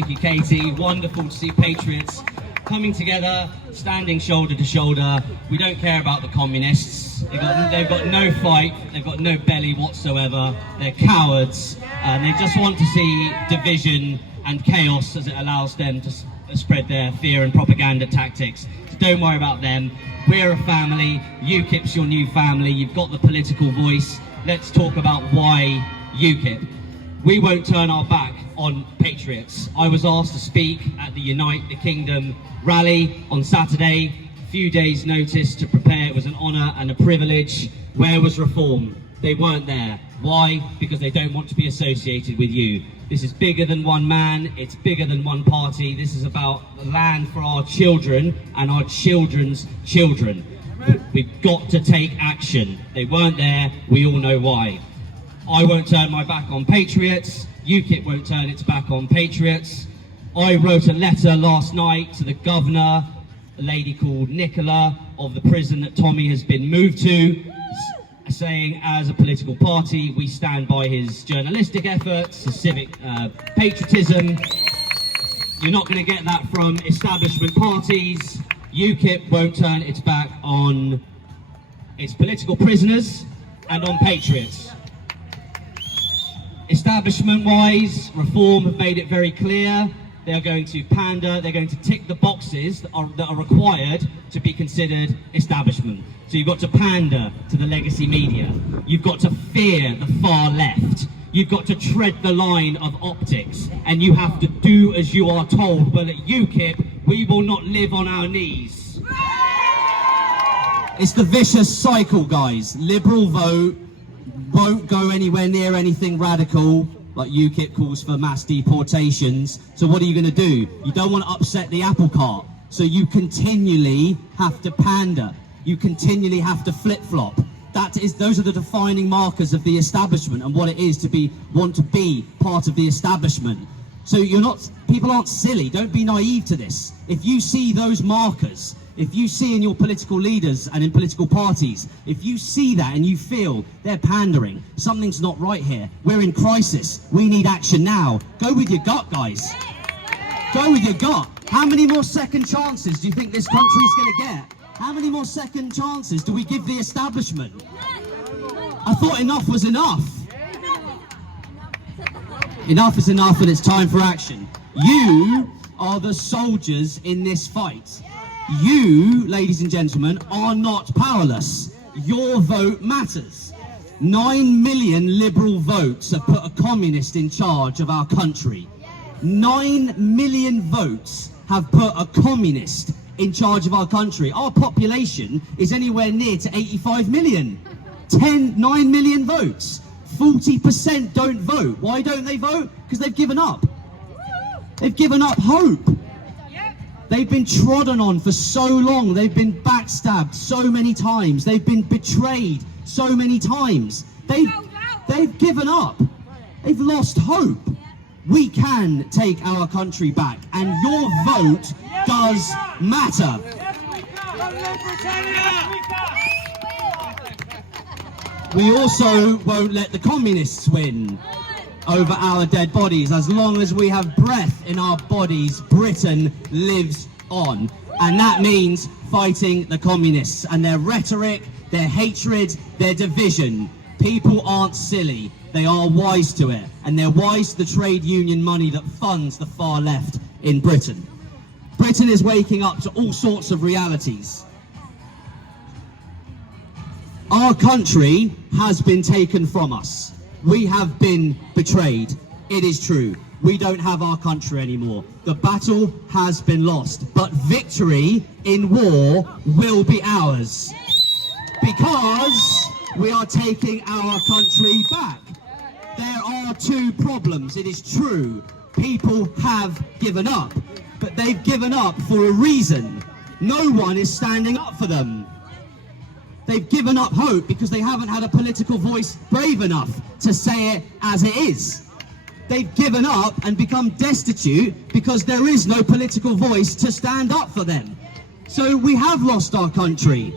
Thank you, Katie. Wonderful to see patriots coming together, standing shoulder to shoulder. We don't care about the communists. They've got no fight. They've got no belly whatsoever. They're cowards, and they just want to see division and chaos as it allows them to spread their fear and propaganda tactics. So don't worry about them. We're a family. UKIP's your new family. You've got the political voice. Let's talk about why UKIP. We won't turn our back on patriots. I was asked to speak at the Unite the Kingdom rally on Saturday. A few days' notice to prepare. It was an honour and a privilege. Where was reform? They weren't there. Why? Because they don't want to be associated with you. This is bigger than one man. It's bigger than one party. This is about the land for our children and our children's children. We've got to take action. They weren't there. We all know why. I won't turn my back on patriots. UKIP won't turn its back on patriots. I wrote a letter last night to the governor, a lady called Nicola, of the prison that Tommy has been moved to, saying as a political party we stand by his journalistic efforts, his civic patriotism. You're not going to get that from establishment parties. UKIP won't turn its back on its political prisoners and on patriots. Establishment-wise, Reform have made it very clear. They are going to pander, they're going to tick the boxes that are required to be considered establishment. So you've got to pander to the legacy media. You've got to fear the far left. You've got to tread the line of optics. And you have to do as you are told. But at UKIP, we will not live on our knees. It's the vicious cycle, guys. Liberal vote won't go anywhere near anything radical, like UKIP calls for mass deportations. So what are you going to do? You don't want to upset the apple cart. So you continually have to pander. You continually have to flip-flop. Those are the defining markers of the establishment and what it is to want to be part of the establishment. So people aren't silly. Don't be naive to this. If you see those markers, if you see in your political leaders and in political parties, if you see that and you feel they're pandering, something's not right here. We're in crisis. We need action now. Go with your gut, guys. Go with your gut. How many more second chances do you think this country's going to get? How many more second chances do we give the establishment? I thought enough was enough. Enough is enough, and it's time for action. You are the soldiers in this fight. You, ladies and gentlemen, are not powerless. Your vote matters. 9 million liberal votes have put a communist in charge of our country. 9 million votes have put a communist in charge of our country. Our population is anywhere near to 85 million. 9 million votes. 40% don't vote. Why don't they vote? Because they've given up. They've given up hope. They've been trodden on for so long. They've been backstabbed so many times. They've been betrayed so many times. They've given up. They've lost hope. We can take our country back, and your vote does matter. We also won't let the communists win over our dead bodies. As long as we have breath in our bodies, Britain lives on. And that means fighting the communists and their rhetoric, their hatred, their division. People aren't silly. They are wise to it. And they're wise to the trade union money that funds the far left in Britain. Britain is waking up to all sorts of realities. Our country has been taken from us. We have been betrayed. It is true. We don't have our country anymore. The battle has been lost. But victory in war will be ours. Because we are taking our country back. There are two problems. It is true. People have given up. But they've given up for a reason. No one is standing up for them. They've given up hope because they haven't had a political voice brave enough to say it as it is. They've given up and become destitute because there is no political voice to stand up for them. So we have lost our country.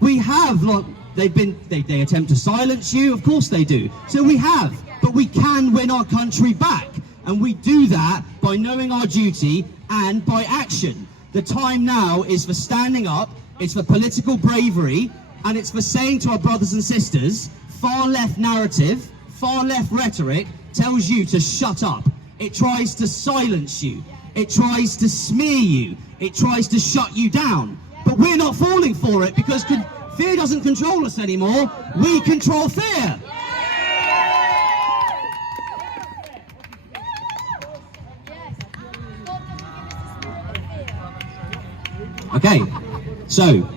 We have lost. They attempt to silence you, of course they do. So we have, but we can win our country back. And we do that by knowing our duty and by action. The time now is for standing up, it's for political bravery, and it's for saying to our brothers and sisters, far left narrative, far left rhetoric tells you to shut up. It tries to silence you. It tries to smear you. It tries to shut you down. But we're not falling for it because fear doesn't control us anymore. We control fear. Okay, so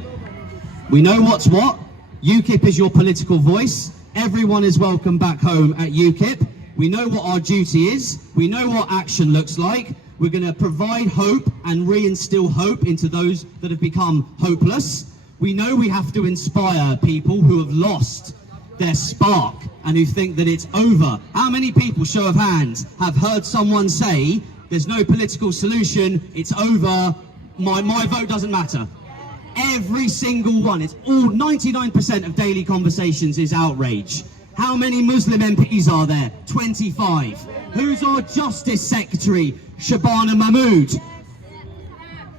we know what's what. UKIP is your political voice. Everyone is welcome back home at UKIP. We know what our duty is. We know what action looks like. We're going to provide hope and reinstill hope into those that have become hopeless. We know we have to inspire people who have lost their spark and who think that it's over. How many people, show of hands, have heard someone say, there's no political solution, it's over, my vote doesn't matter? Every single one, it's all 99% of daily conversations is outrage. How many Muslim MPs are there? 25. Who's our Justice Secretary? Shabana Mahmood.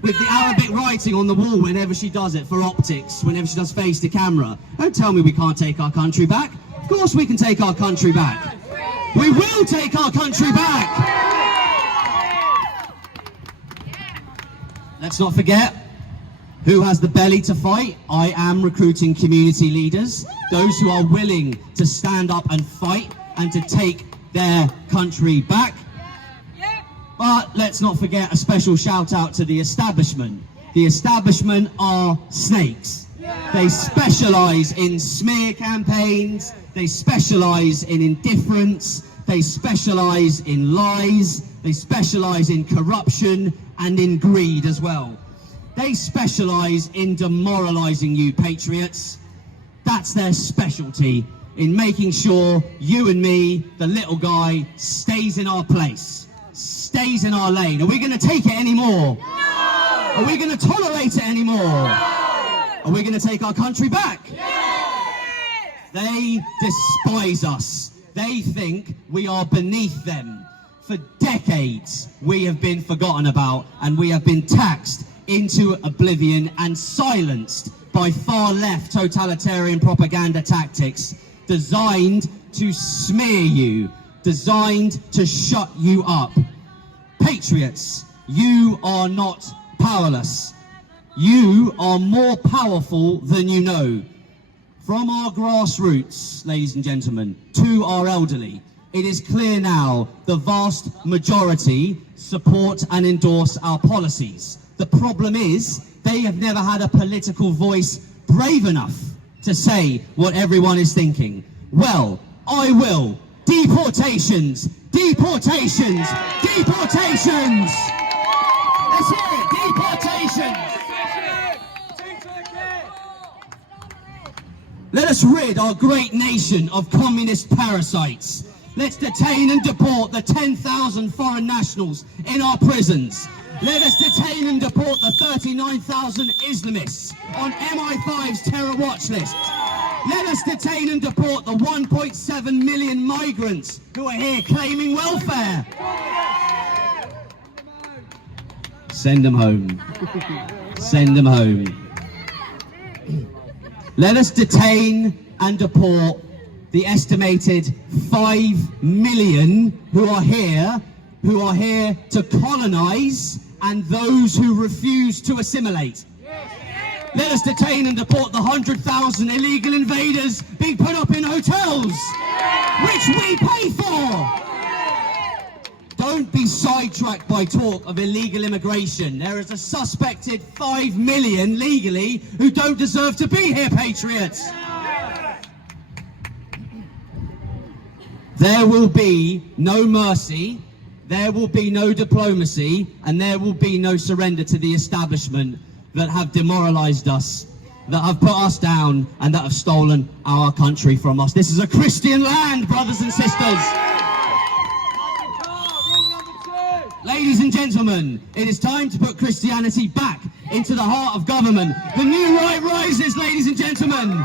With the Arabic writing on the wall whenever she does it for optics, whenever she does face to camera. Don't tell me we can't take our country back. Of course we can take our country back. We will take our country back. Let's not forget, who has the belly to fight? I am recruiting community leaders, those who are willing to stand up and fight and to take their country back. But let's not forget a special shout out to the establishment. The establishment are snakes. They specialise in smear campaigns, they specialise in indifference, they specialise in lies, they specialise in corruption and in greed as well. They specialise in demoralising you, patriots. That's their specialty, in making sure you and me, the little guy, stays in our place, stays in our lane. Are we going to take it anymore? No! Are we going to tolerate it anymore? No! Are we going to take our country back? Yes! They despise us. They think we are beneath them. For decades, we have been forgotten about and we have been taxed into oblivion and silenced by far-left totalitarian propaganda tactics designed to smear you, designed to shut you up. Patriots, you are not powerless. You are more powerful than you know. From our grassroots, ladies and gentlemen, to our elderly, it is clear now the vast majority support and endorse our policies. The problem is, they have never had a political voice brave enough to say what everyone is thinking. Well, I will. Deportations! Deportations! Deportations! Let's hear it! Deportations! Let us rid our great nation of communist parasites. Let's detain and deport the 10,000 foreign nationals in our prisons. Let us detain and deport the 39,000 Islamists on MI5's terror watch list. Let us detain and deport the 1.7 million migrants who are here claiming welfare. Send them home. Send them home. Let us detain and deport the estimated 5 million who are here to colonize, and those who refuse to assimilate. Let us detain and deport the 100,000 illegal invaders being put up in hotels, which we pay for. Don't be sidetracked by talk of illegal immigration. There is a suspected 5 million legally who don't deserve to be here, patriots. There will be no mercy, there will be no diplomacy, and there will be no surrender to the establishment that have demoralized us, that have put us down, and that have stolen our country from us. This is a Christian land, brothers and sisters. Ladies and gentlemen, it is time to put Christianity back into the heart of government. The new right rises, ladies and gentlemen.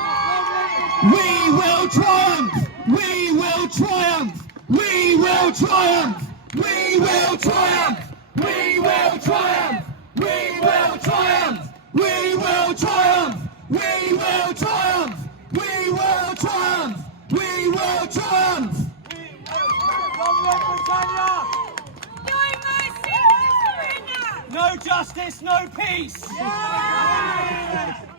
We will triumph! We will triumph! We will triumph! We will triumph! We will triumph! We will triumph! We will triumph! We will triumph! We will triumph! We will triumph! No justice, no peace! Yeah!